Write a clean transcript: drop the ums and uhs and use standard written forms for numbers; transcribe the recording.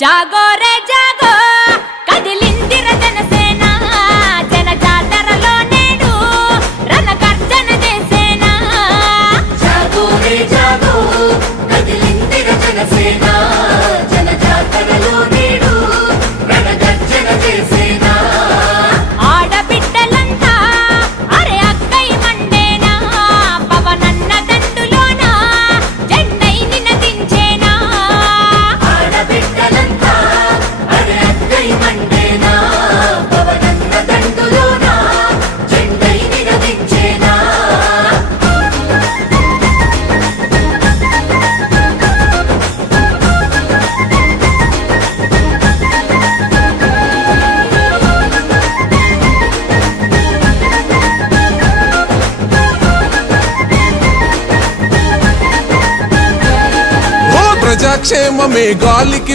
జాగో రే జాగో కదిలిందిర జనసేన జన జాతరలో నేడు రణగర్జన చేసేనా జాగో రే జాగో కదిలిందిర జనసేన జన జాతరలో నేడు రణగర్జన చేసేనా ఆడబిడ్డలంతా అరే అక్కై మండేనా పవనన్న దండులోన జెండై నినదించేనా ఆడబిడ్డలంతా అరే అక్కై మండేనా పవనన్న దండులోన జెండై నినదించేనా ప్రజాక్షేమమే గాలికి